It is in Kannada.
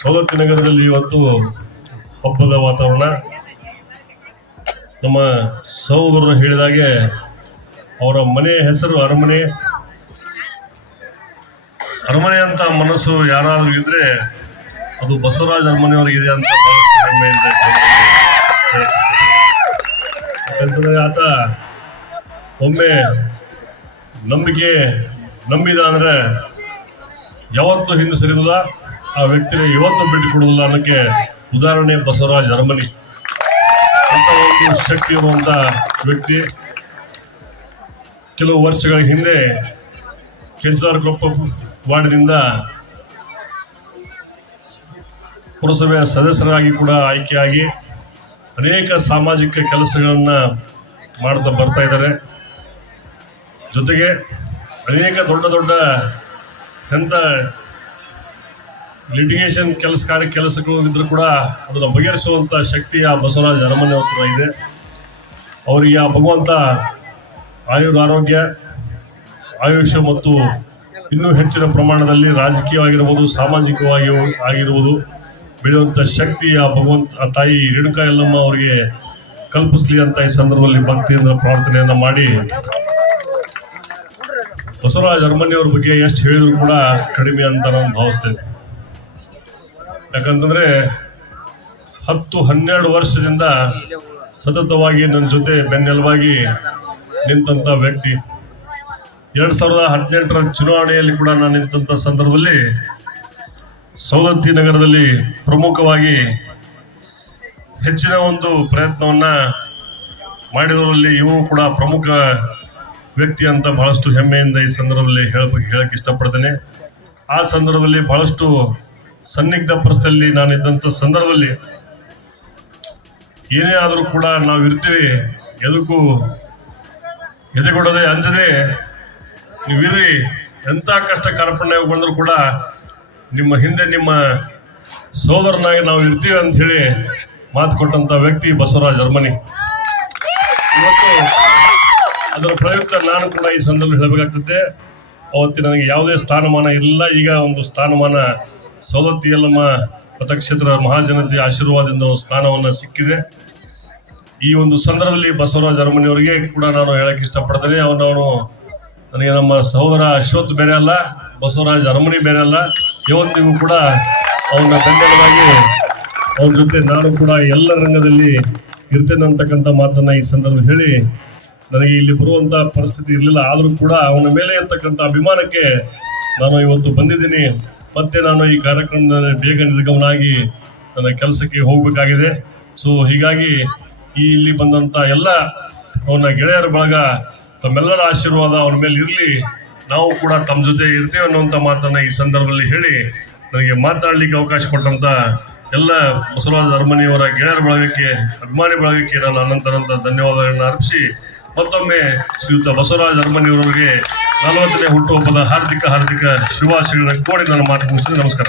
ಸವದತ್ತಿ ನಗರದಲ್ಲಿ ಇವತ್ತು ಹಬ್ಬದ ವಾತಾವರಣ. ನಮ್ಮ ಸಹೋದರರು ಹೇಳಿದಾಗೆ ಅವರ ಮನೆ ಹೆಸರು ಅರಮನೆ. ಅರಮನೆ ಅಂತ ಮನಸ್ಸು ಯಾರಾದ್ರೂ ಇದ್ರೆ ಅದು ಬಸವರಾಜ ಅರಮನೆಯವರಿಗಿದೆ ಅಂತ ಹೆಮ್ಮೆಯಿಂದ ಯಾಕಂತಂದ್ರೆ ಆತ ಒಮ್ಮೆ ನಂಬಿದ ಅಂದ್ರೆ ಯಾವತ್ತೂ ಹಿಂದೆ ಸರಿದಿಲ್ಲ, ಆ ವ್ಯಕ್ತಿನ ಇವತ್ತು ಬಿಟ್ಟು ಕೊಡುವುದಿಲ್ಲ ಅನ್ನೋಕ್ಕೆ ಉದಾಹರಣೆ ಬಸವರಾಜ ಅರಮನೆ ಅಂತ ಒಂದು ಶಕ್ತಿ ಇರುವಂತ ವ್ಯಕ್ತಿ. ಕೆಲವು ವರ್ಷಗಳ ಹಿಂದೆ ಕೆಂಚಲಾರಕೊಪ್ಪ ವಾರ್ಡ್ನಿಂದ ಪುರಸಭೆಯ ಸದಸ್ಯರಾಗಿ ಕೂಡ ಆಯ್ಕೆಯಾಗಿ ಅನೇಕ ಸಾಮಾಜಿಕ ಕೆಲಸಗಳನ್ನ ಮಾಡ್ತಾ ಬರ್ತಾ ಇದ್ದಾರೆ. ಜೊತೆಗೆ ಅನೇಕ ದೊಡ್ಡ ಎಂಥ ಲಿಟಿಗೇಷನ್ ಕೆಲಸಕ್ಕೆ ಹೋಗಿದ್ರು ಕೂಡ ಅದನ್ನು ಬಗೆಹರಿಸುವಂಥ ಶಕ್ತಿ ಆ ಬಸವರಾಜ ಅರಮನೆ ಹತ್ರ ಇದೆ. ಅವರಿಗೆ ಆ ಭಗವಂತ ಆರೋಗ್ಯ ಆಯುಷ್ಯ ಮತ್ತು ಇನ್ನೂ ಹೆಚ್ಚಿನ ಪ್ರಮಾಣದಲ್ಲಿ ರಾಜಕೀಯವಾಗಿರ್ಬೋದು ಸಾಮಾಜಿಕವಾಗಿ ಆಗಿರ್ಬೋದು ಬೆಳೆಯುವಂಥ ಶಕ್ತಿ ಆ ಭಗವಂತ ತಾಯಿ ರೇಣುಕಾ ಯಲ್ಲಮ್ಮ ಅವರಿಗೆ ಕಲ್ಪಿಸ್ಲಿ ಅಂತ ಈ ಸಂದರ್ಭದಲ್ಲಿ ಭಕ್ತಿಯಿಂದ ಪ್ರಾರ್ಥನೆಯನ್ನು ಮಾಡಿ, ಬಸವರಾಜ ಅರಮನೆಯವ್ರ ಬಗ್ಗೆ ಎಷ್ಟು ಹೇಳಿದ್ರು ಕೂಡ ಕಡಿಮೆ ಅಂತ ನಾನು ಭಾವಿಸ್ತೇನೆ. ಯಾಕಂತಂದ್ರೆ 10-12 ವರ್ಷದಿಂದ ಸತತವಾಗಿ ನನ್ನ ಜೊತೆ ಬೆನ್ನೆಲುಬಾಗಿ ನಿಂತ ವ್ಯಕ್ತಿ. 2018ರ ಚುನಾವಣೆಯಲ್ಲಿ ಕೂಡ ನಾನು ನಿಂತ ಸಂದರ್ಭದಲ್ಲಿ ಸವದತ್ತಿ ನಗರದಲ್ಲಿ ಪ್ರಮುಖವಾಗಿ ಹೆಚ್ಚಿನ ಒಂದು ಪ್ರಯತ್ನವನ್ನ ಮಾಡಿದವರಲ್ಲಿ ಇವರು ಕೂಡ ಪ್ರಮುಖ ವ್ಯಕ್ತಿ ಅಂತ ಬಹಳಷ್ಟು ಹೆಮ್ಮೆಯಿಂದ ಈ ಸಂದರ್ಭದಲ್ಲಿ ಹೇಳಕ್ಕೆ ಇಷ್ಟಪಡ್ತೇನೆ. ಆ ಸಂದರ್ಭದಲ್ಲಿ ಬಹಳಷ್ಟು ಸನ್ನಿಗ್ಧ ಪರಿಸ್ಥಿತಿಯಲ್ಲಿ ನಾನು ಇದ್ದಂಥ ಸಂದರ್ಭದಲ್ಲಿ ಏನೇ ಆದರೂ ಕೂಡ ನಾವು ಇರ್ತೀವಿ, ಎದಕ್ಕೂ ಎದೆಗೊಡದೆ ಅಂಜದೆ ನೀವಿರ್ರಿ, ಎಂಥ ಕಷ್ಟ ಕಾರ್ಪಣ್ಯ ಬಂದರೂ ಕೂಡ ನಿಮ್ಮ ಹಿಂದೆ ನಿಮ್ಮ ಸೋದರನಾಗಿ ನಾವು ಇರ್ತೀವಿ ಅಂತ ಹೇಳಿ ಮಾತು ಕೊಟ್ಟಂತ ವ್ಯಕ್ತಿ ಬಸವರಾಜ ಅರಮನೆ. ಇವತ್ತು ಅದರ ಪ್ರಯುಕ್ತ ನಾನು ಕೂಡ ಈ ಸಂದರ್ಭದಲ್ಲಿ ಹೇಳಬೇಕಾಗ್ತದೆ, ಅವತ್ತು ನನಗೆ ಯಾವುದೇ ಸ್ಥಾನಮಾನ ಇಲ್ಲ. ಈಗ ಒಂದು ಸ್ಥಾನಮಾನ ಸವದತ್ತಿ ಯಲ್ಲಮ್ಮ ಮತಕ್ಷೇತ್ರ ಮಹಾಜನತೆಯ ಆಶೀರ್ವಾದದಿಂದ ಒಂದು ಸ್ಥಾನವನ್ನು ಸಿಕ್ಕಿದೆ. ಈ ಒಂದು ಸಂದರ್ಭದಲ್ಲಿ ಬಸವರಾಜ ಅರಮನೆಯವರಿಗೆ ಕೂಡ ನಾನು ಹೇಳಕ್ಕೆ ಇಷ್ಟಪಡ್ತೇನೆ. ಅವನು ನನಗೆ ನಮ್ಮ ಸಹೋದರ ಅಶ್ವಥ್ ಬೇರೆ ಅಲ್ಲ, ಬಸವರಾಜ ಅರಮನೆ ಬೇರೆ ಅಲ್ಲ. ಇವತ್ತಿಗೂ ಕೂಡ ಅವನ ಬೆಂಬಲವಾಗಿ ಅವನ ಜೊತೆ ನಾನು ಕೂಡ ಎಲ್ಲ ರಂಗದಲ್ಲಿ ಇರ್ತೇನೆ ಅಂತಕ್ಕಂಥ ಮಾತನ್ನ ಈ ಸಂದರ್ಭದಲ್ಲಿ ಹೇಳಿ, ನನಗೆ ಇಲ್ಲಿ ಬರುವಂತ ಪರಿಸ್ಥಿತಿ ಇರಲಿಲ್ಲ, ಆದರೂ ಕೂಡ ಅವನ ಮೇಲೆ ಇರ್ತಕ್ಕಂಥ ಅಭಿಮಾನಕ್ಕೆ ನಾನು ಇವತ್ತು ಬಂದಿದ್ದೀನಿ. ಮತ್ತೆ ನಾನು ಈ ಕಾರ್ಯಕ್ರಮದಲ್ಲಿ ಬೇಗ ನಿರ್ಗಮನಾಗಿ ನನ್ನ ಕೆಲಸಕ್ಕೆ ಹೋಗಬೇಕಾಗಿದೆ. ಸೊ ಹೀಗಾಗಿ ಇಲ್ಲಿ ಬಂದಂತ ಎಲ್ಲ ಅವನ ಗೆಳೆಯರ ಬಳಗ ತಮ್ಮೆಲ್ಲರ ಆಶೀರ್ವಾದ ಅವನ ಮೇಲೆ ಇರಲಿ, ನಾವು ಕೂಡ ತಮ್ಮ ಜೊತೆ ಇರ್ತೇವೆ ಅನ್ನುವಂಥ ಮಾತನ್ನ ಈ ಸಂದರ್ಭದಲ್ಲಿ ಹೇಳಿ, ನನಗೆ ಮಾತನಾಡಲಿಕ್ಕೆ ಅವಕಾಶ ಕೊಟ್ಟಂತ ಎಲ್ಲ ಬಸವರಾಜ ಅರಮನೆಯವರ ಗೆಳೆಯರ ಬಳಗಕ್ಕೆ, ಅಭಿಮಾನಿ ಬಳಗಕ್ಕೆ ನಾನು ಅನಂತ ಧನ್ಯವಾದಗಳನ್ನು ಅರ್ಪಿಸಿ, ಮತ್ತೊಮ್ಮೆ ಶ್ರೀಯುತ ಬಸವರಾಜ ಅರಮನೆಯವರಿಗೆ 40ನೇ ಹುಟ್ಟುಹಬ್ಬದ ಹಾರ್ದಿಕ ಶುಭಾಶಯಗಳನ್ನು ಕೋರಿ ನನ್ನ ಮಾತು ಮುಗಿಸಿದೆ. ನಮಸ್ಕಾರ.